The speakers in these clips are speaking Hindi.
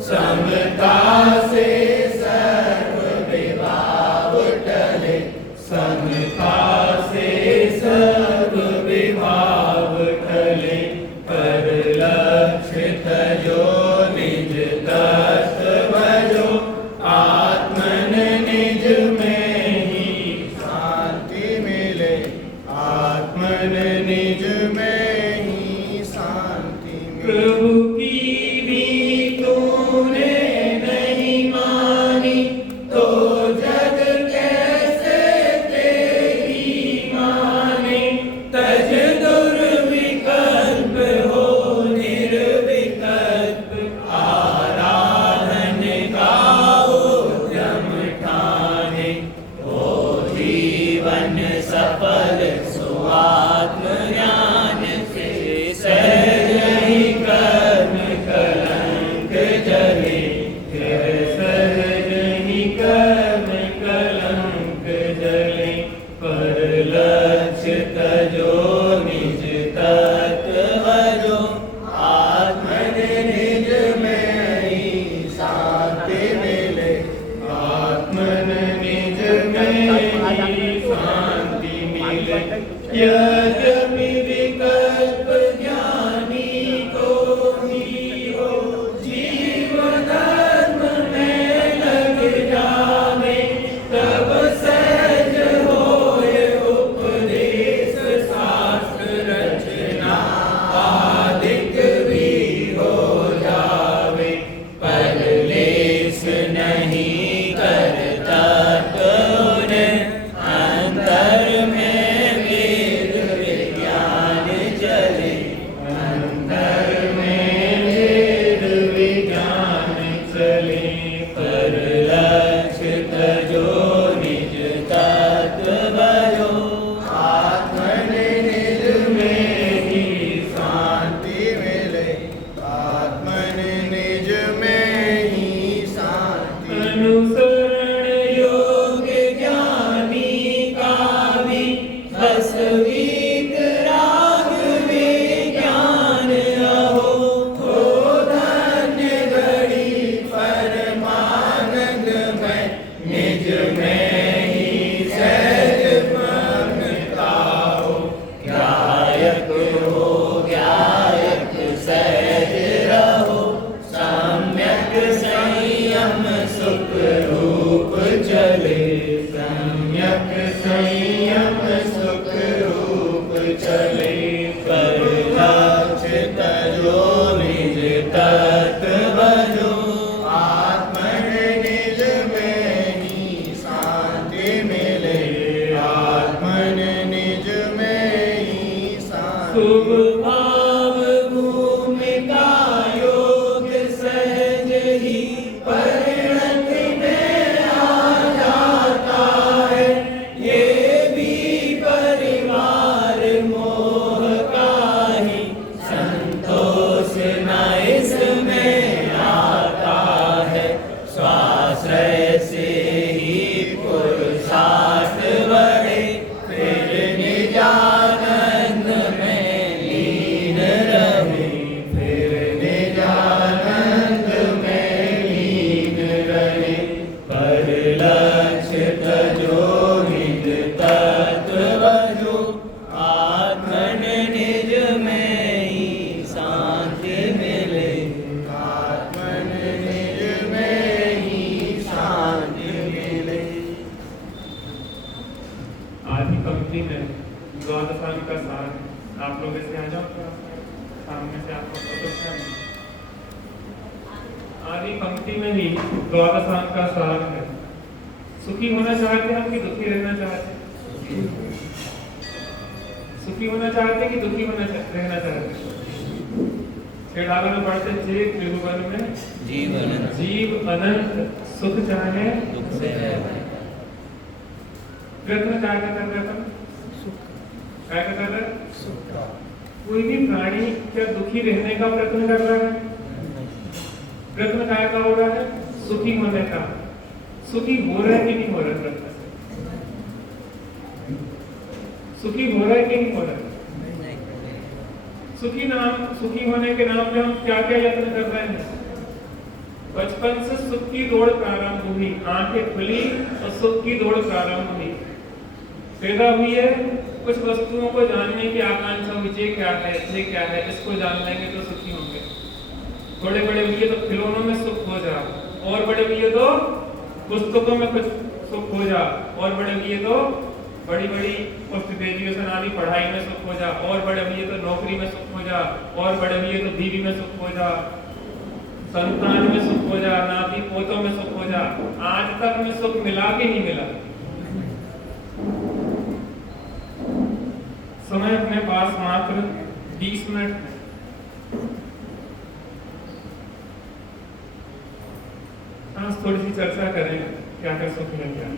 समता से फिर सहज ही कर्म कलंक जले, पर लक्ष्य तजो निज तत्व जो, आत्मन निज में ही शांति मिले, आत्मन निज में ही शांति मिले। यद्यपि विकल्प ज्ञानी को ही हो, जीव धर्म में लग जावे, तब सहज होए उपदेश शास्त्र रचना, आदिक भी हो जावे। पर लेस नहीं करता तूने, अंतर में वेद विज्ञान चले, अंतर में वेद विज्ञान चले। पर लक्ष्य तजो निज तत्व जो, आत्मन निज में ही शांति मिले, आत्मन निज में ही शांति। अनुसरण योग्य ज्ञानी का भी बस वीतराग विज्ञान अहो, हो धन्य घड़ी परमानंद में, निज में ही सहज ममता हो। गायक हो गायक सहज रहो, सम्यक संयम सुख रूप चले, सम्यक संयम सुख रूप चले। पर लक्ष्य तजो निज तत्व जो, आत्मन निज में ही शांति मिले, आत्मन निज में ही शांति। शुभ भाव भूमिका योग सहज ही परिणति में आ जाता है, ये भी परिवार मोह का ही संतोष न इसमें आता है। स्वाश्रय से ही पुरुषार्थ बढ़े, फिर निजानंद में लीन रहे, फिर निजानंद में लीन रहे। पर लक्ष्य तजो निज तत्व जो, आत्मन निज में ही शांति मिले, आत्मन निज में ही शांति मिले। आदि पंक्ति में द्वादशांग का सार है। आप लोग इसके आ जाओ थोड़ा सा, सामने से आपको पता है। आदि पंक्ति में ही द्वादशांग का सार है। सुखी होना चाहते हम कि दुखी रहना चाहते? सुखी होना चाहते कि दुखी रहना चाहते? छेड़ाला में पढ़ते जे त्रिभुवन में जीव अनंत, सुख चाहे दुख से है प्रयत्न क्या कर रहे अपन? क्या कर रहे? कोई भी प्राणी क्या दुखी रहने का प्रयत्न कर रहा है? प्रयत्न क्या का हो रहा है? सुखी होने का। सुखी हो रहा है कि नहीं हो रहा प्रयत्न से? सुखी हो रहा है कि नहीं हो रहा? सुखी होने के नाम पे हम क्या क्या यत्न कर रहे हैं? बचपन से सुख की दौड़ प्रारंभ हुई, आंखें खुली और सुख की दौड़ प्रारंभ हुई। पैदा हुई है, कुछ वस्तुओं को जानने की आकांक्षा हुई, ये क्या है, इसको जान लेंगे तो सुखी होंगे। थोड़े बड़े हुए तो खिलौनों में सुख हो जा, और बड़े हुए तो पुस्तकों में कुछ सुख हो जा, और बड़े हुए तो बड़ी बड़ी पोस्ट ग्रेजुएशन आदि पढ़ाई में सुख हो जा, और बड़े हुए तो नौकरी में सुख हो जा, और बड़े हुए तो बीवी में सुख हो जा, संतान में सुख हो जा, नाती पोतों में सुख हो जा। आज तक में सुख मिला कि नहीं मिला? समय अपने पास मात्र 20 मिनट है। आज थोड़ी सी चर्चा करें क्या क्या सुख है क्या।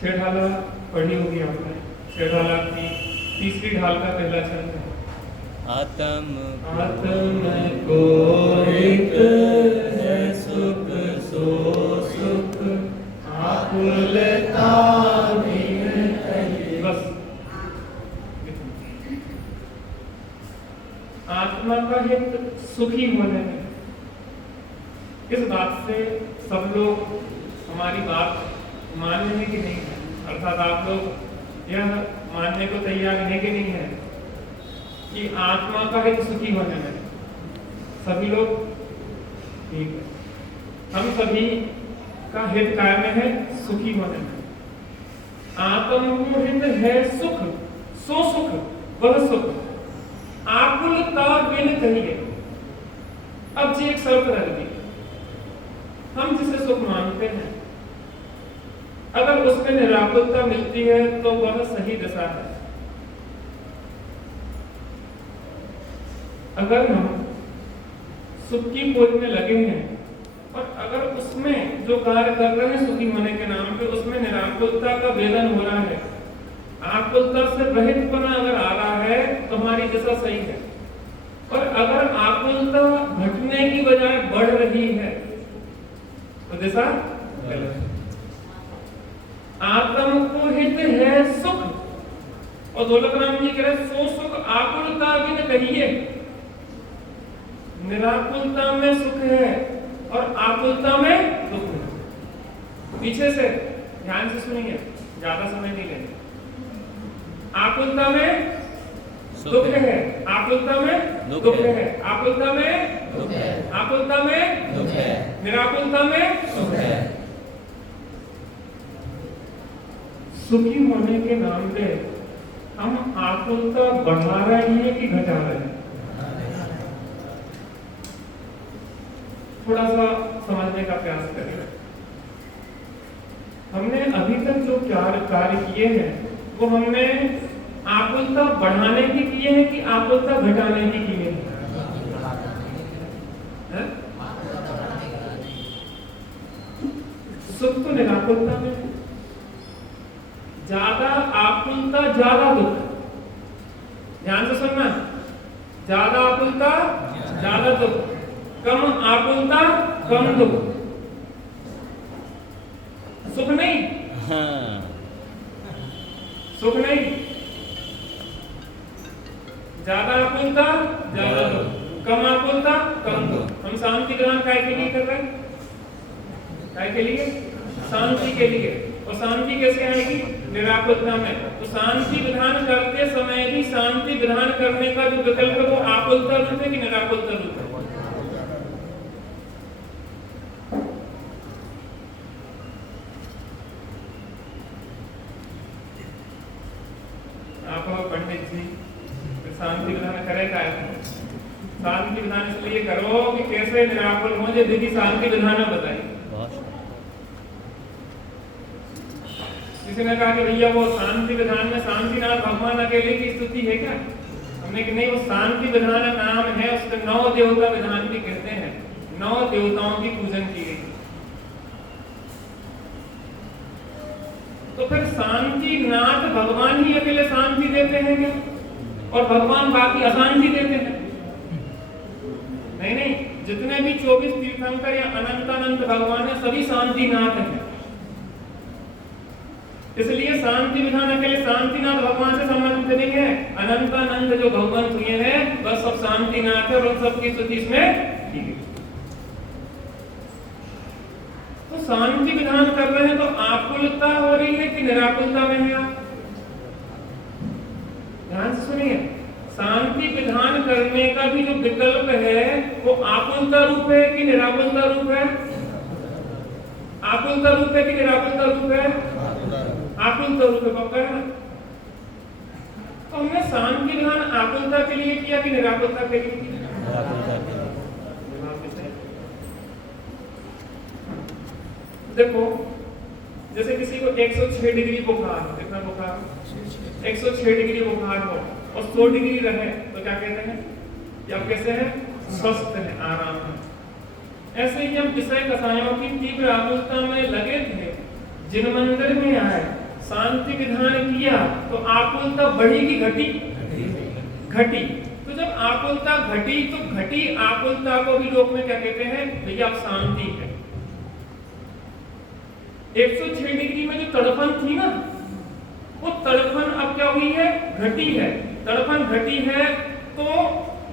छह ढाला पढ़ी होगी आपने। छह ढाला की तीसरी ढाल का पहला छंद है। आत्म आत्म को इस बात से सब लोग हमारी बात मान रहे हैं कि नहीं है? अर्थात आप लोग यह मानने को तैयार है कि नहीं है कि आत्मा का हित सुखी होने में? सभी लोग ठीक है, हम सभी का हित काय में है? सुखी होने में। आत्म को हित है सुख, सो सुख वह सुख आकुलता बिन कहिए। अब जी एक शर्त रख दी, हम जिसे सुख मानते हैं अगर उसमें निराकुलता मिलती है तो वह सही दशा है। अगर हम सुख की खोज में लगे हैं और अगर उसमें जो कार्य कर रहे हैं सुखी होने के नाम पे उसमें निराकुलता का वेदन हो रहा है, आकुलता से रहितपना अगर आ रहा है तो हमारी दशा सही है। और अगर आकुलता घटने की बजाय बढ़ रही है तो दशा गलत है। आत्म को हित है सुख और ढोलक राम जी कह रहे सो सुख आकुलता भी न कहिए। निराकुलता में सुख है और आकुलता में दुख है। पीछे से ध्यान से सुनिए, ज्यादा समय नहीं लेंगे। आकुलता में दुख है, आकुलता में दुख है, आकुलता में दुख है, आकुलता में दुख है, निराकुलता में सुख है। सुखी होने के नाम पे हम आकुलता बढ़ा रहे हैं कि घटा रहे हैं? थोड़ा सा समझने का प्रयास करें। हमने अभी तक जो कार्य किए हैं वो हमने आकुलता बढ़ाने की किए हैं कि आकुलता घटाने की किए हैं? सुख तो निराकुलता में, ज्यादा आकुलता ज्यादा दुख। ध्यान से सुनना, ज्यादा आकुलता ज्यादा दुख, कम आकुलता कम दुख। सुख नहीं, सुख नहीं, ज्यादा आकुलता ज्यादा दुख, कम आकुलता कम दुख। हम शांति ग्रहण काय के लिए कर रहे हैं? काय के लिए? शांति के लिए। और शांति कैसे आएगी? निराकुलता में। तो शांति विधान करते समय भी शांति विधान करने का जो विकल्प है वो आकुलता रूप है कि निराकुलता रूप है? आप पंडित जी शांति विधान करेगा? शांति विधान इसलिए करो कि कैसे निराकुल हो, जो देखिए शांति विधान बताइए। किसी ने कहा कि भैया वो शांति विधान में शांतिनाथ भगवान अकेले की स्तुति है क्या? हमने कि नहीं, वो शांति विधान नाम है, उसके 9 देवता विधान भी कहते हैं। 9 देवताओं की पूजन की गई। तो फिर शांतिनाथ भगवान ही अकेले शांति देते हैं क्या? और भगवान बाकी अशांति देते हैं? नहीं नहीं, जितने भी 24 तीर्थंकर या अनंत भगवान है सभी शांतिनाथ हैं। इसलिए शांति विधान अकेले शांतिनाथ भगवान से संबंधित नहीं है। अनंत जो भगवान हुए हैं बस सब शांतिनाथ है और सबकी स्तुति इसमें ठीक है। तो शांति विधान कर रहे हैं तो आकुलता हो रही है कि निराकुलता में है? आप ध्यान से सुनिए, शांति विधान करने का भी जो विकल्प है वो आकुलता रूप है कि निराकुलता रूप है? आकुलता रूप है कि निराकुलता रूप है? आकुलता रूप है। पक्का है ना? तो हमने शांति विधान आकुलता के लिए किया कि निराकुलता के लिए किया? देखो, जैसे किसी को 106 डिग्री बुखार हो, कितना बुखार? 106 डिग्री बुखार हो और 100 डिग्री रहे तो क्या कहते हैं? या कैसे है? स्वस्थ है, आराम है। ऐसे ही हम विषय कसायों की तीव्र आकुलता में लगे थे, जिन मंदिर में आए, शांति विधान किया तो आकुलता बढ़ी कि घटी? घटी। तो जब आकुलता घटी तो घटी आकुलता को भी लोग में क्या कहते हैं? भैया अब शांति है। 106 डिग्री में जो तड़पन थी ना, वो तड़पन अब क्या हुई है? घटी है। तड़पन घटी है तो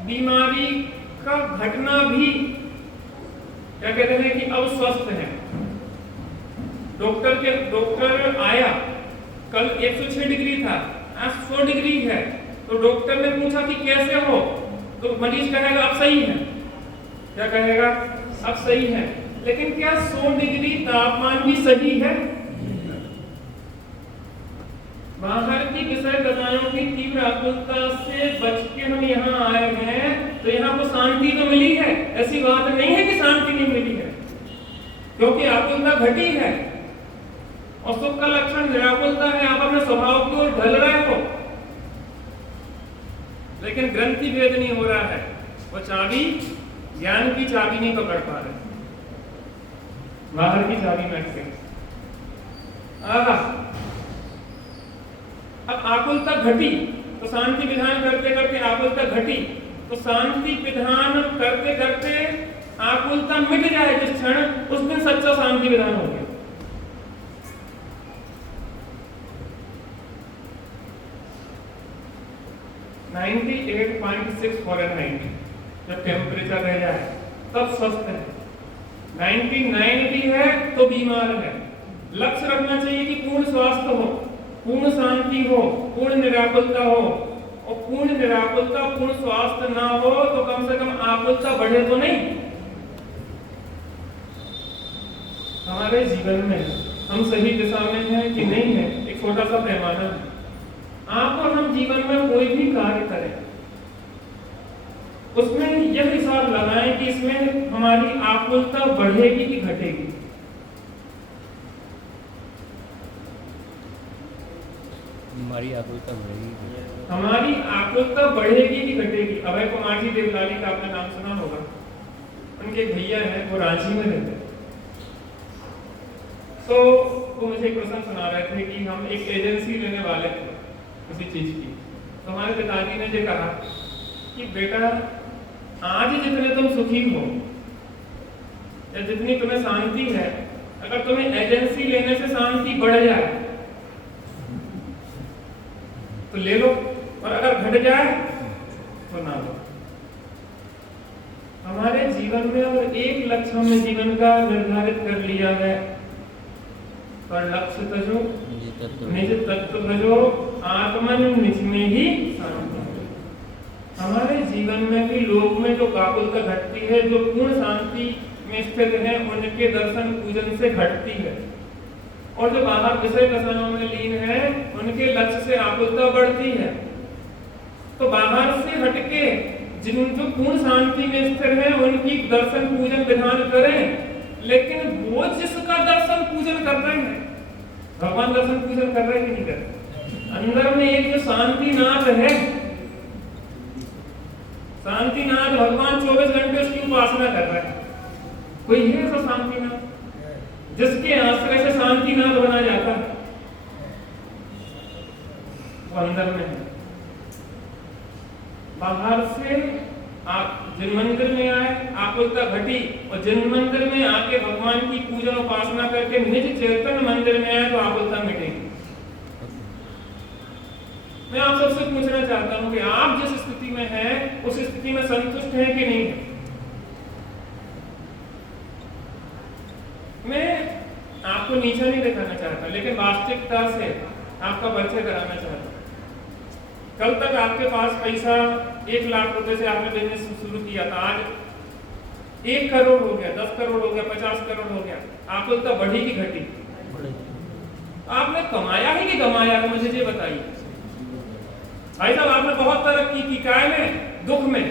बीमारी का घटना भी क्या कहते हैं कि अब स्वस्थ है। डॉक्टर आया, कल 106 डिग्री था, आज 100 डिग्री है, तो डॉक्टर ने पूछा कि कैसे हो, तो मरीज कहेगा अब सही है। क्या कहेगा? अब सही है। लेकिन क्या 100 डिग्री तापमान भी सही है? बाहर की विषय दशाओं की तीव्र आकुलता से बच के हम यहाँ आए हैं, तो यहाँ को शांति तो मिली है, ऐसी बात नहीं है कि शांति नहीं मिली है, क्योंकि आकुलता घटी है। और सुख का लक्षण निराकुलता है, आप अपने स्वभाव की ओर ढल रहे हो, लेकिन ग्रंथि भेद नहीं हो रहा है, वो चाबी, ज्ञान की चाबी नहीं पकड़ पा रहे, बाहर की चाबी में अटके। अब आकुलता घटी तो शांति विधान करते करते आकुलता घटी, तो शांति विधान करते करते आकुलता मिट जाए जिस क्षण, उस दिन सच्चा शांति विधान हो गया। (98.6 फ़ारेनहाइट) जब टेम्परेचर रह जाए तब स्वस्थ है। 99 भी है तो बीमार है। लक्ष्य रखना चाहिए कि पूर्ण स्वास्थ्य हो, पूर्ण शांति हो, पूर्ण निराकुलता हो। और पूर्ण निराकुलता, पूर्ण स्वास्थ्य ना हो तो कम से कम आकुलता बढ़े तो नहीं। हमारे जीवन में हम सही दिशा में हैं कि नहीं है, एक छोटा सा पैमाना है। आप और हम जीवन में कोई भी कार्य करें, उसमें यह हिसाब लगाएं कि इसमें हमारी आकुलता बढ़ेगी कि घटेगी। हमारी आकुलता बढ़ेगी, हमारी आकुलता बढ़ेगी कि घटेगी। अभय कुमार जी देवलाली का आपने नाम सुना होगा, उनके भैया हैं, वो रांची में रहते हैं। तो वो मुझे एक प्रश्न सुना रहे थे कि हम एक एजेंसी लेने वाले थे किसी चीज की, तो हमारे पिताजी ने ये कहा कि बेटा आज जितने तुम सुखी हो या जितनी तुम्हें शांति है, अगर तुम्हें एजेंसी लेने से शांति बढ़ जाए तो ले लो, और अगर घट जाए तो ना लो। हमारे जीवन में अगर एक लक्ष्य हमने जीवन का निर्धारित कर लिया है, पर लक्ष्य तजो निज तत्व भजो आत्मन निज में ही शांति। हमारे जीवन में भी लोग में जो काकुलता घटती है, जो पूर्ण शांति में स्थित है, उनके दर्शन पूजन से घटती है। और जो बाहर विषय दशाओं में लीन है, उनके लक्ष्य से आकुलता बढ़ती है। तो बाहर से हटके जिन जो पूर्ण शांति में स्थिर है, उनकी दर्शन पूजन विधान करें। लेकिन वो जिसका दर्शन पूजन कर रहे हैं, भगवान दर्शन पूजन कर रहे हैं कि नहीं कर रहे? अंदर में एक जो शांतिनाथ है, शांतिनाथ भगवान 24 घंटे उसकी उपासना कर रहा है। कोई है ऐसा शांतिनाथ जिसके आश्रय से शांतिनाथ बना जाता है? वो अंदर में है। बाहर से आप जिन मंदिर में आए आकुलता घटी, और जिन मंदिर में आके भगवान की पूजा उपासना करके निज चेतन मंदिर में आए तो आकुलता मिटेगी। मैं आप सबसे पूछना चाहता हूं कि आप जिस स्थिति में हैं, उस स्थिति में संतुष्ट हैं कि नहीं है? मैं आपको नीचा नहीं दिखाना चाहता, लेकिन वास्तविकता से आपका परिचय कराना चाहता हूं। कल तक आपके पास पैसा 1 लाख रुपए से आपने बिजनेस शुरू किया था, आज 1 करोड़ हो गया, 10 करोड़ हो गया, 50 करोड़ हो गया। आकुलता बढ़ी कि घटी? आपने कमाया ही कि गमाया है, मुझे ये बताइए। भाई साहब, आपने बहुत तरक्की की, काय में? दुख में।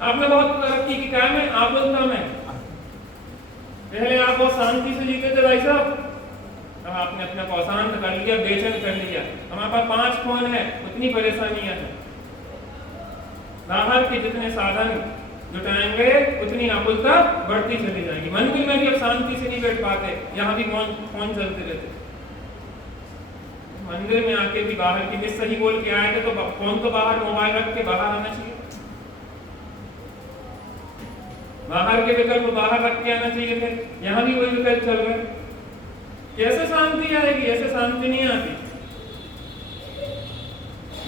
आपने बहुत तरक्की की, काय में? आकुलता में। पहले आप बहुत शांति से जीते थे भाई साहब, अब आपने अपने को अशांत कर लिया, बेचैन कर लिया। हमारे पास 5 फोन है, उतनी परेशानियां हैं। बाहर के जितने साधन जुटाएंगे उतनी आकुलता बढ़ती चली जाएगी। मंदिर में भी अब शांति से नहीं बैठ पाते, यहाँ भी फोन चलते रहते। मंदिर में आके भी बाहर की मिस सही बोल के आए थे तो फोन तो बाहर, मोबाइल रख के बाहर आना चाहिए। बाहर के विकल्प बाहर रख के आना चाहिए थे, यहाँ भी वही विकल्प चल रहे। कैसे शांति आएगी? ऐसे शांति नहीं आती।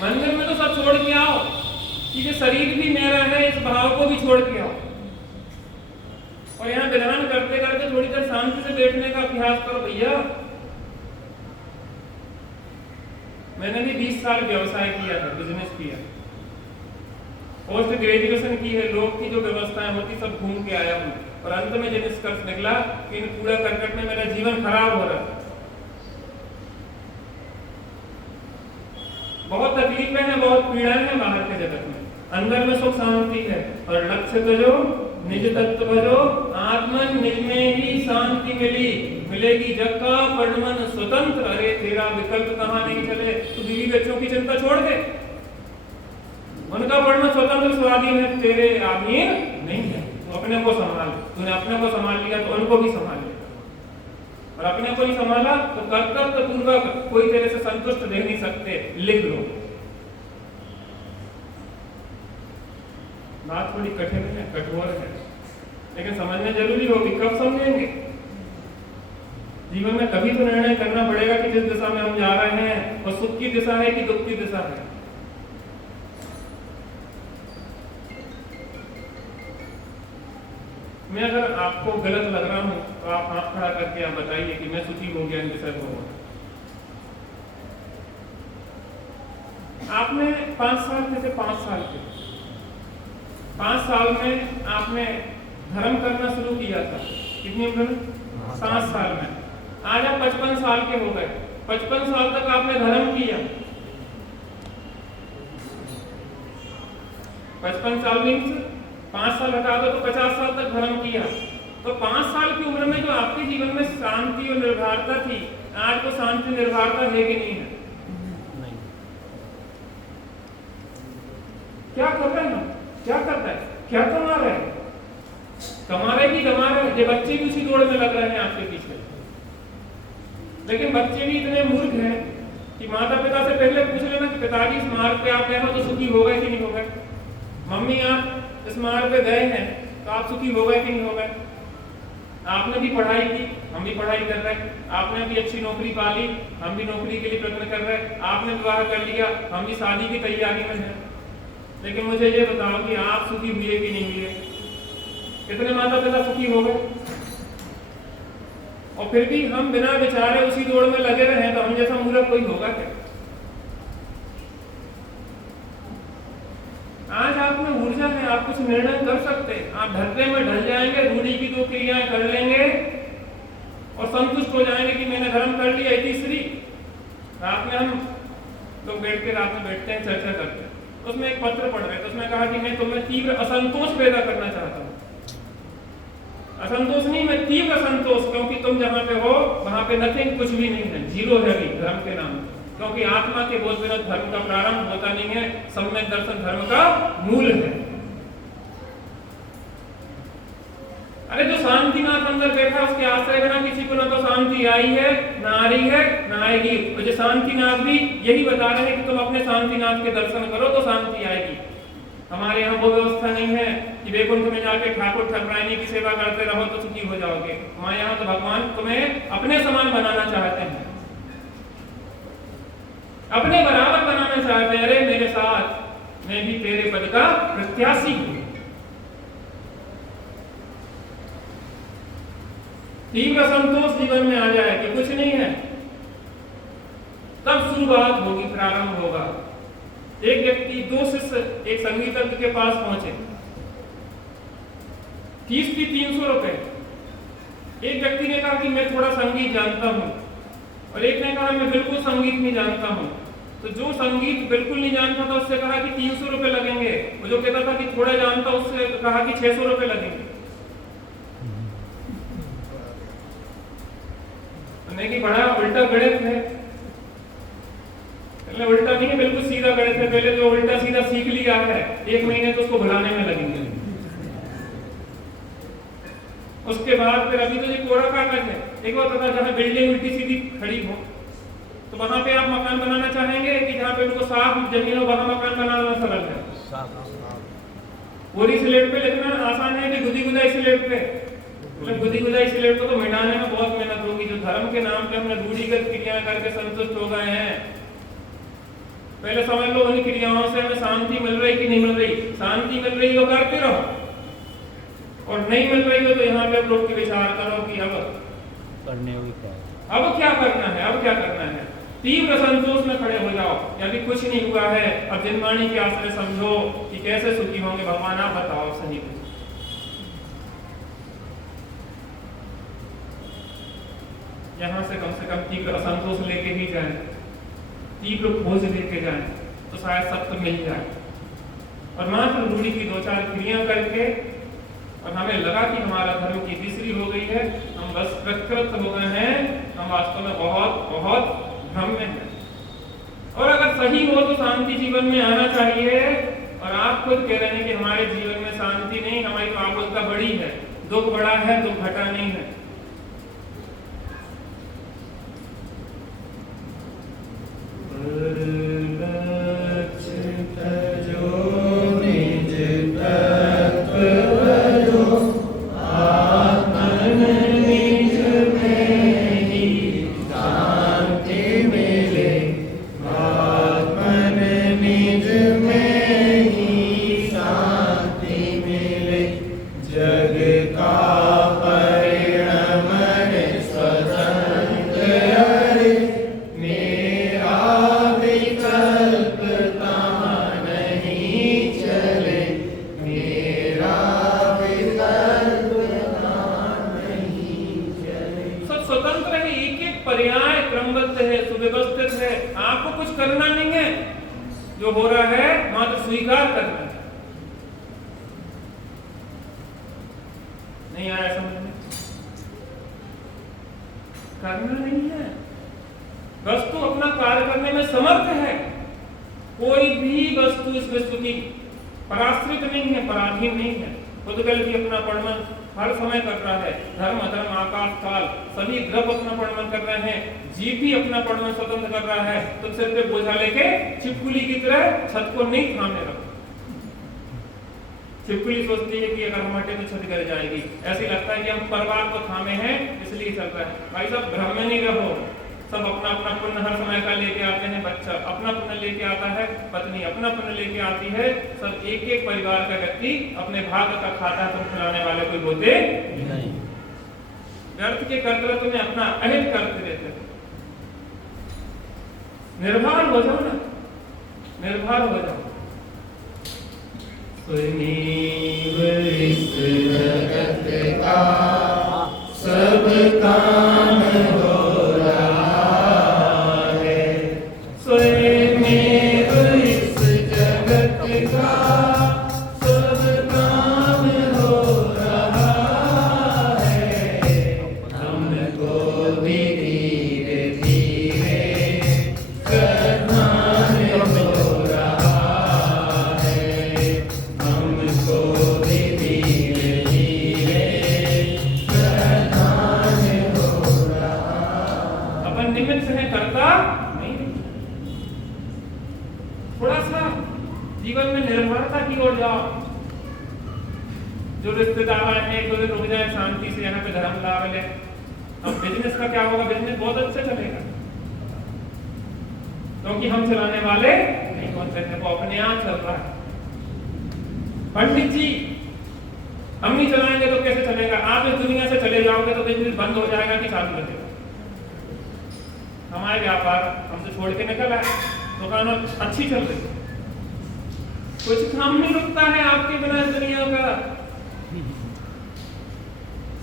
मंदिर में तो सब छोड़ के आओ कि ये शरीर भी मेरा है, इस भाव को भी छोड़ के आओ। शांति से बैठने का अभ्यास करो भैया। मैंने भी 20 साल व्यवसाय किया था, बिजनेस किया, पोस्ट ग्रेजुएशन की है, लोग की जो व्यवस्थाएं होती सब घूम के आया हूँ, और अंत में जो निष्कर्ष निकला कि इन कूड़ा करकट में मेरा जीवन खराब हो रहा है। बहुत तकलीफें हैं, बहुत पीड़ाएं हैं बाहर के जगत में, अंदर में सुख शांति है। और लक्ष्य तजो निज तत्व भजो, आत्मन निज में ही शांति मिलेगी जग का परिमन स्वतंत्र। अरे तेरा विकल्प कहाँ नहीं चले, तू बीवी बच्चों की चिंता छोड़ दे, उनका परिमन स्वतंत्र स्वाधीन है, तेरे आमीन नहीं है। तू अपने को संभाल, तूने अपने को संभाल लिया तो उनको भी संभाल लिया, और अपने को ही संभाला तो कर्तव्य पूर्वक कोई तेरे से संतुष्ट रह नहीं सकते। लिख लो, बात थोड़ी कठिन है, कठोर है, लेकिन समझना जरूरी होगी। कब समझेंगे? जीवन में कभी तो निर्णय करना पड़ेगा कि जिस दिशा में हम जा रहे हैं वो सुख की दिशा है कि दुख की दिशा है। मैं अगर आपको गलत लग रहा हूं तो आप हाथ खड़ा करके आप बताइए कि मैं सुखी हो गया इन विषय को। आपने 5 साल के 5 साल के 5 साल में आपने धर्म करना शुरू किया था, कितनी उम्र में? 5 साल में। आज आप 55 साल के हो गए, 55 साल तक आपने धर्म किया। 55 साल मीन्स 5 साल हटा दो तो 50 साल तक धर्म किया। तो 5 साल की उम्र में जो आपके जीवन में शांति और निर्भरता थी, आज वो शांति निर्भरता है कि नहीं है? क्या कर रहे हैं? क्या करता है? क्या कमा रहे हैं? कमा रहे कि गमा रहे? ये बच्चे भी उसी दौड़ में लग रहे हैं आपके पीछे। लेकिन बच्चे भी इतने मूर्ख हैं कि माता पिता से पहले पूछ लेना कि पिताजी इस मार्ग पे आप गए हो तो सुखी हो गए कि नहीं हो गए? मम्मी आप इस मार्ग पे गए हैं तो आप सुखी हो गए कि नहीं हो गए? आपने भी पढ़ाई की, हम भी पढ़ाई कर रहे हैं, आपने भी अच्छी नौकरी पा ली, हम भी नौकरी के लिए प्रयत्न कर रहे हैं, आपने विवाह कर लिया, हम भी शादी की तैयारी में हैं। लेकिन मुझे ये बताओ कि आप सुखी हुए कि नहीं हुए? कितने माता पिता सुखी हो गए? और फिर भी हम बिना विचारे उसी दौड़ में लगे रहे तो हम जैसा मूर्ख कोई होगा क्या? आज आप में ऊर्जा है, आप कुछ निर्णय कर सकते हैं। आप धरते में ढल जाएंगे, रूढ़ी की 2 क्रियाएं कर लेंगे और संतुष्ट हो जाएंगे कि मैंने धर्म कर लिया। तीसरी रात में हम लोग बैठ के रात में बैठते हैं, चर्चा करते हैं, उसमें एक पत्र पढ़ रहे थे, उसमें कहा कि मैं तुम्हें तीव्र असंतोष पैदा करना चाहता हूँ। असंतोष नहीं, मैं तीव्र असंतोष, क्योंकि तुम जहां पे हो वहां पे नथिंग, कुछ भी नहीं है, जीरो है भी धर्म के नाम। क्योंकि आत्मा के बोध बिना धर्म का प्रारंभ होता नहीं है। सम्यक दर्शन धर्म का मूल है। अरे जो शांतिनाथ अंदर बैठा उसके आश्रय बिना किसी को ना तो शांति आई है, ना आ रही है, ना आएगी। और जो शांतिनाथ भी यही बता रहे हैं कि तुम अपने शांतिनाथ के दर्शन करो तो शांति आएगी। हमारे यहाँ वो व्यवस्था नहीं है कि वैकुंठ में जाके ठाकुर ठाकुरानी की सेवा करते रहो तो सुखी हो जाओगे। हमारे यहाँ तो भगवान तुम्हें अपने समान बनाना चाहते हैं, अपने बराबर बनाना चाहते हैं। अरे मेरे साथ, मैं भी तेरे पद का प्रत्याशी हूं। तीव्र संतोष जीवन में आ जाए कि कुछ नहीं है, तब शुरुआत होगी, प्रारंभ होगा। एक व्यक्ति, 2 शिष्य एक संगीतज्ञ के पास पहुंचे, फीस थी 300 रुपए। एक व्यक्ति ने कहा कि मैं थोड़ा संगीत जानता हूं, और एक ने कहा मैं बिल्कुल संगीत नहीं जानता हूं। तो जो संगीत बिल्कुल नहीं जानता था उससे कहा कि 300 रुपए लगेंगे, और जो कहता था कि थोड़ा जानता उससे कहा कि 600 रुपए लगेंगे। कि बड़ा उल्टा गणित है, उल्टा नहीं है, बिल्कुल सीधा गणित है। पहले जो उल्टा सीधा सीख लिया है 1 महीने तो उसको भुलाने में लगेंगे। उसके बाद फिर अभी तो ये कोरा कागज है। एक बात बता, जहाँ बिल्डिंग उल्टी सीधी खड़ी हो तो वहां पे आप मकान बनाना चाहेंगे कि जहाँ पे उनको साफ जमीन हो वहां मकान बनाना सरल है? पूरी स्लेट पे लिखना आसान है कि गुदी गुदाई स्लेट पे? गुदी गुदाई स्लेट को तो मिटाने में बहुत मेहनत होगी। जो धर्म के नाम पे हमने रूढ़िगत क्रियाएं करके संतुष्ट हो गए हैं, पहले समझ लो उन क्रियाओं से हमें शांति मिल रही कि नहीं मिल रही। शांति मिल रही हो करते रहो, और नहीं मिल रही हो तो यहाँ पे लोग की विचार करो कि अब करने हुई क्या है? अब क्या करना है? अब क्या करना है? तीव्र संतोष में खड़े हो जाओ। अभी कुछ नहीं हुआ है, अब जिनवाणी के आश्रय समझो कि कैसे सुखी होंगे भगवान, आप बताओ सही में। यहां से कम तीव्र असंतोष लेके ही जाए, तीव्र खोज लेके जाए तो शायद सत्य मिल जाए। और मात्र रूढ़ी की 2-4 क्रिया करके और हमें लगा कि हमारा धर्म की तीसरी हो गई है, हम बस प्रकृत हो गए हैं, हम वास्तव में बहुत बहुत भ्रम में हैं। और अगर सही हो तो शांति जीवन में आना चाहिए। और आप खुद कह रहे हैं कि हमारे जीवन में शांति नहीं, हमारी तो आकुलता बड़ी है, दुख बड़ा है, दुख घटा नहीं है। जो हो रहा है मात्र स्वीकार करना है। नहीं आया समझ में? करना नहीं है, वस्तु अपना कार्य करने में समर्थ है। कोई भी वस्तु इस विश्व की पराश्रित नहीं है, पराधीन नहीं है। खुदगल भी अपना पढ़मन हर समय कर रहा है, धर्म अधर्म आकाश काल सभी ग्रह अपना पढ़मन कर रहे हैं, जीव भी अपना पढ़मन स्वतंत्र कर रहा है। तो सिर पे बोझा लेके छिपकली की तरह छत को नहीं थामने रखो। छिपकली सोचती है कि अगर हम हटे तो छत गिर जाएगी, ऐसे लगता है कि हम परिवार को थामे हैं इसलिए चल रहा है। भाई साहब भ्रम में नहीं रहो, सब अपना अपना पुण्य हर समय का लेके आते हैं। बच्चा अपना पुण्य लेके आता है, पत्नी अपना पुण्य लेके आती है, सब एक एक परिवार का व्यक्ति अपने भाग का खाता तुम खिलाने वाले कोई होते नहीं। व्यर्थ के कर्तव्य में अपना अहित करते रहते। निर्भर हो जाओ ना, निर्भर हो जाओ। सुनीव इस जगत का सब काम हो रहा है, स्वयं इस जगत का सब काम हो रहा है। हमको भी धीरे धीरे करना हो रहा है, हमको भी धीरे धीरे करना हो रहा। अपन निमित्त है, करता नहीं। थोड़ा सा जीवन में निर्भरता की ओर जाओ। जो रिश्तेदार आए हैं तो रुक जाए शांति से, यहाँ पे धर्म लाभ ले। अब बिजनेस का क्या होगा? बिजनेस बहुत अच्छा चलेगा क्योंकि हम चलाने वाले नहीं होते हैं, वो अपने आप चल रहा है। पंडित जी हम नहीं चलाएंगे तो कैसे चलेगा? आप इस दुनिया से चले जाओगे तो बिजनेस बंद हो जाएगा कि चालू रहेगा? हमारे व्यापार हमसे छोड़ के निकल आए, दुकान अच्छी चल रही, कुछ काम नहीं रुकता है आपके बिना इस दुनिया का।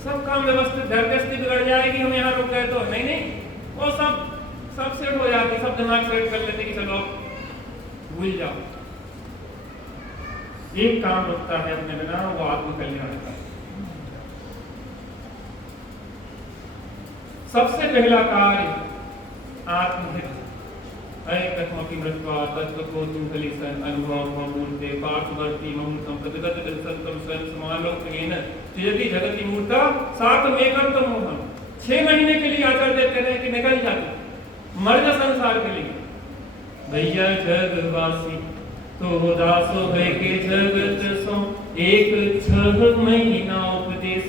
सब काम व्यवस्थित, घर गृहस्थी बिगड़ जाएगी हम यहाँ रुक गए तो। नहीं नहीं, वो सब सेट हो जाती, सब दिमाग सेट कर लेते कि चलो भूल जाओ। एक काम रुकता है अपने बिना, वो आत्म कल्याण का। सबसे पहला कार्य आत्महित। ऐकत्मपि मृत्वा तत्त्वकोटिं कलिसन अनुभव मूर्ते पार्थवर्ती मुहूर्तम तद्गत दर्शनतम स्वयं समालोकयेन त्यजति जगति मूर्ता सातमेकं मोहम। 6 महीने के लिए आचार्य देते रहे कि निकल जाते, मर जा संसार के लिए। भैया जगवासी तो दासो है के जगत सो, एक 6 महीना उपदेश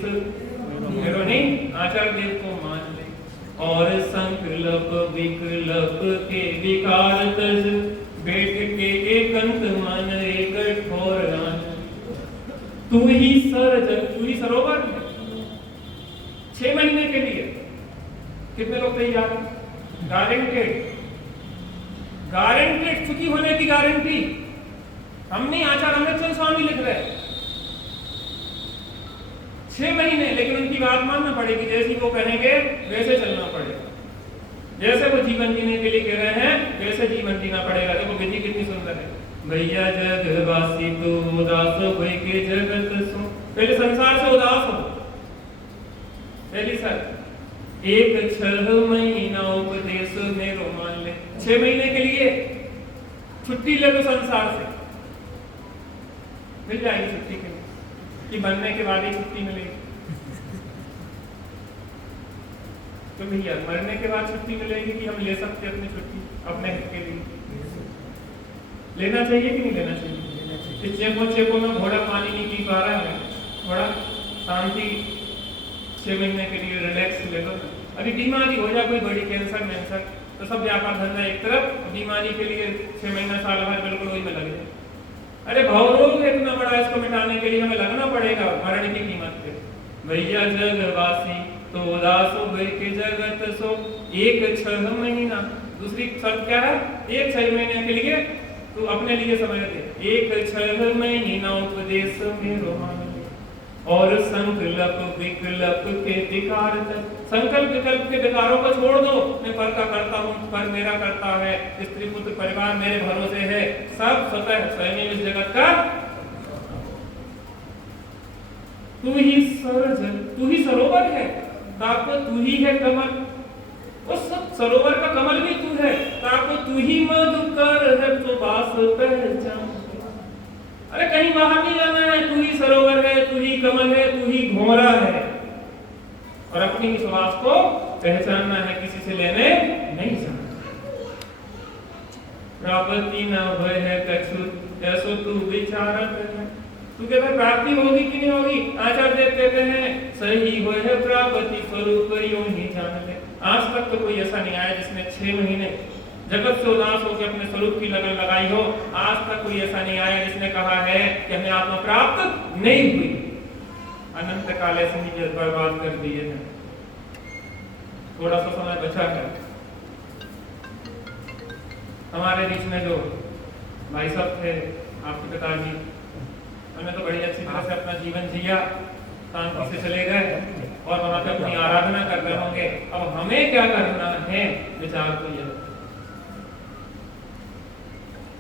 मेरो नहीं आचार्य देव को मान ले। और संकल्प विकल्प के विकार तज, बैठ के एकांत मन एक ठोर रान। तू ही सरोवर है 6 महीने के लिए। कितने लोग तैयार? गारंटेड, गारंटेड सुखी होने की गारंटी। हम नहीं, आचार्य अमृतचंद स्वामी लिख रहे हैं 6 महीने, लेकिन उनकी बात मानना पड़ेगी, जैसी वो कहेंगे वैसे चलना पड़ेगा। जैसे वो जीवन जीने के लिए कह रहे हैं वैसे जीवन जीना पड़ेगा। देखो विधि कितनी सुंदर है। भैया जगवासी तो उदास होए के जगत सो, पहले संसार से उदास हो। पहली सर एक 6 महीना उपदेश मेरो मान ले, 6 महीने के लिए छुट्टी ले लो संसार से, मिल जाएगी छुट्टी के लिए, कि बनने के बाद ही छुट्टी मिलेगी। तो भैया मरने के बाद छुट्टी मिलेगी कि हम ले सकते अपनी छुट्टी अपने हित के लिए? लेना चाहिए कि नहीं लेना चाहिए? इस चेको में घोड़ा पानी नहीं पी पा रहा है, थोड़ा शांति 6 महीने के लिए रिलैक्स ले लो। अभी बीमारी हो जाए कोई बड़ी, कैंसर मैंसर, तो सब व्यापार धंधा एक तरफ, बीमारी के लिए 6 महीना साल भर बिल्कुल वही में लग जाए। अरे भवरोग इतना बड़ा, इसको मिटाने के लिए हमें लगना पड़ेगा मरण की कीमत पे। भैया जगवासी तो उदास होए के जगत सो, एक 6 महीना। दूसरी शर्त क्या है? एक 6 महीने के लिए तू अपने लिए समय दे, एक 6 महीना उपदेश मेरो मान ले, और संकल्प विकल्प के विकार, संकल्प विकल्प के विकारों को छोड़ दो। मैं पर का करता हूँ, पर मेरा करता है, स्त्री पुत्र परिवार मेरे भरोसे है, सब स्वतः स्वयं इस जगत का। तू ही सर्वजन, तू ही सरोवर है, ताको तू ही है कमल, उस सरोवर का कमल भी तू है, ताको तू ही मधुकर है तो बास पहचान। अरे कहीं बाहर नहीं जाना है, तू ही सरोवर है, तू ही कमल है, तू ही घोंरा है, और अपनी विश्वास को पहचानना है, किसी से लेने नहीं जाना। प्राप्ति न भय है कछु, ऐसो तू विचारत है। तू कहता है प्राप्ति होगी कि नहीं होगी? आचार्य देव कहते हैं सही हो है प्राप्ति स्वरूप यूं ही जान ले। आज तक तो कोई ऐसा नहीं आया जिसने 6 महीने जगत से उदास होकर अपने स्वरूप की लगन लगाई हो। आज तक कोई ऐसा नहीं आया जिसने कहा है कि हमें आत्मा प्राप्त नहीं हुई। अनंत काल ऐसे ही बर्बाद कर दिए हैं। थोड़ा सा समय बचा है। हमारे बीच में जो भाई साहब थे, आपके पिताजी, उन्होंने तो बड़ी अच्छी तरह से अपना जीवन जिया, शांति से चले गए और वहां पे अपनी आराधना कर रहे होंगे। अब हमें क्या करना है, विचार तो ये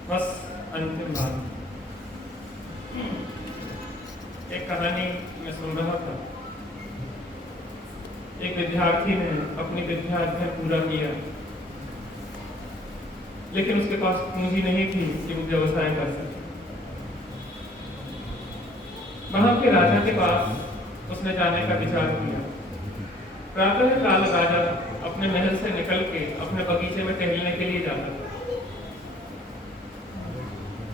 बस। अंतिम बात, एक कहानी मैं सुन रहा था। एक विद्यार्थी ने अपनी विद्या अध्ययन पूरा किया, लेकिन उसके पास पूंजी नहीं थी कि वो व्यवसाय कर सके। वहां के राजा के पास उसने जाने का विचार किया। प्रातः काल राजा अपने महल से निकल के अपने बगीचे में टहलने के लिए जाता था,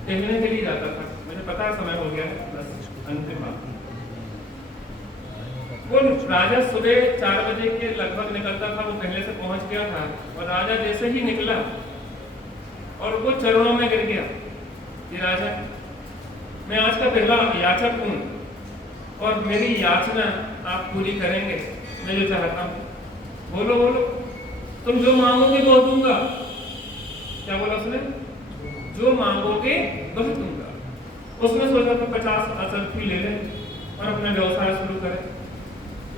टहलने के लिए जाता था। मुझे पता है समय हो गया है, बस अंतिम बात। वो राजा सुबह 4 बजे के लगभग निकलता था, वो पहले से पहुंच गया था, और राजा जैसे ही निकला और वो चरणों में गिर गया कि राजा, मैं आज का पहला याचक हूँ और मेरी याचना आप पूरी करेंगे। मैं जो चाहता हूँ, बोलो बोलो, तुम जो मांगोगे वो दूंगा। क्या बोला उसने? जो मांगोगे वह दूंगा। उसने सोचा था 50 असरफी ले ले और अपना व्यवसाय शुरू करें।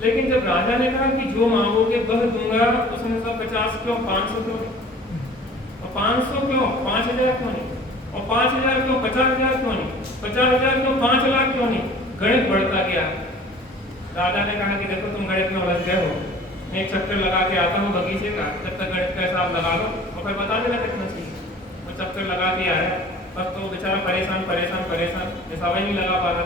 लेकिन जब राजा ने कहा कि जो मांगोगे वह दूंगा, उसने कहा 50 क्यों, 500 क्यों, और 500 क्यों, 5000 क्यों नहीं, और 5000 क्यों, 50,000 क्यों नहीं, 50,000 क्यों, 5 लाख क्यों नहीं। गणित बढ़ता गया। राजा ने कहा कि देखो तुम गणित में उलझ गए हो, मैं एक चक्कर लगा के आता हूँ बगीचे का, जब तक गणित का हिसाब लगा लो और फिर बता देना कितना चाहिए। वो चक्कर लगा के आया, बस तो बेचारा परेशान परेशान परेशान, हिसाब ही नहीं लगा पा रहा।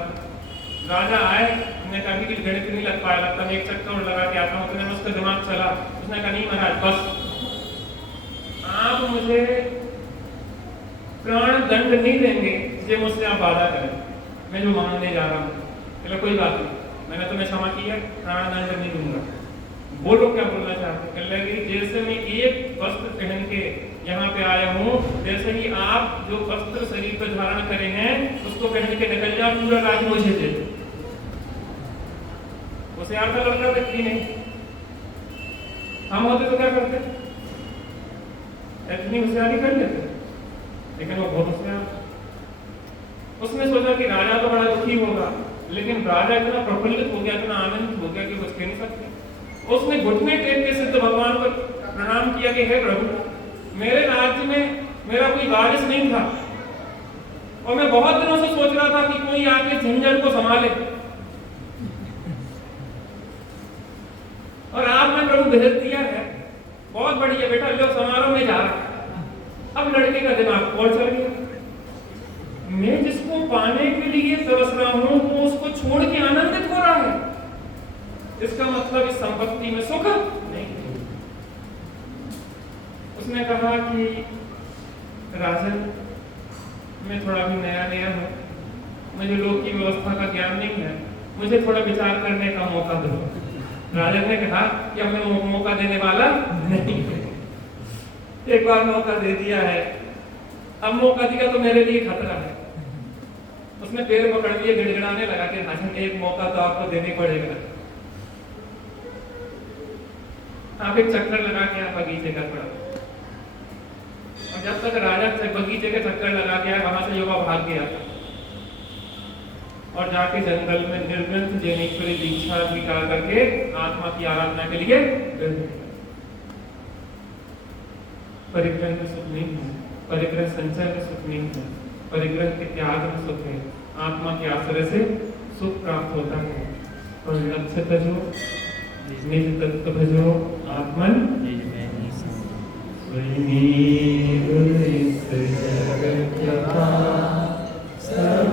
राजा आए, उसने कहा कि गणित नहीं लग पाया, लगता मैं एक चक्कर और लगा के आता हूँ। उसने उसका दिमाग चला, उसने कहा नहीं महाराज, बस आप मुझे प्राण दंड नहीं देंगे जो मुझसे आप वादा करें, मैं जो मांगने जा रहा हूँ। चलो कोई बात नहीं, मैंने तुम्हें क्षमा किया, प्राण दंड नहीं दूंगा। बोलो क्या बोलना चाहते? कह लगे जैसे मैं एक वस्त्र पहन के यहाँ पे आया हूँ, वैसे ही आप जो वस्त्र शरीर पर धारण करे हैं उसको पहन के निकल जाओ, पूरा राज्य मुझे दे दो। उसे आता लड़का व्यक्ति नहीं। हम होते तो क्या करते? इतनी होशियारी कर लेते, लेकिन वो बहुत होशियार। उसने सोचा कि राजा तो बड़ा दुखी होगा, लेकिन राजा इतना प्रफुल्लित हो गया, इतना आनंदित हो गया कि कुछ कह नहीं सकते। उसने घुटने टेक के सिद्ध भगवान को प्रणाम किया कि हे प्रभु, मेरे राज्य में मेरा कोई वारिस नहीं था और मैं बहुत दिनों से सोच रहा था कि कोई आके झंझट को संभाले, और आपने प्रभु भेज दिया है। बहुत बढ़िया बेटा, लो समारोह में जा रहा है। अब लड़के का दिमाग और चल गया, मैं जिसको पाने के लिए तरस रहा हूं वो उसको छोड़ के आनंदित हो रहा है, इसका मतलब इस संपत्ति में सुख नहीं। उसने कहा कि राजन, मैं थोड़ा भी नया नया हूं, मुझे लोक की व्यवस्था का ज्ञान नहीं है, मुझे थोड़ा विचार करने का मौका दो। राजन ने कहा कि अब मैं मौका देने वाला नहीं है, एक बार मौका दे दिया है, अब मौका दिया तो मेरे लिए खतरा है। उसने पैर पकड़ लिए, गिड़गिड़ाने लगा कि राजन एक मौका तो आपको देने पड़ेगा। आप एक चक्कर लगा के आप बगीचे का पड़ा, और जब तक राजा बगीचे के चक्कर लगा के वहां से युवा भाग गया और जाके जंगल में निर्ग्रंथ जैनेश्वरी दीक्षा स्वीकार करके आत्मा की आराधना के लिए परिग्रह में सुख नहीं है, परिग्रह संचय में सुख नहीं है, परिग्रह के त्याग में सुख है, आत्मा के आश्रय से सुख प्राप्त होता है। और लक्ष्य तजो, निज तत्व भजो, आत्मन जगत का सब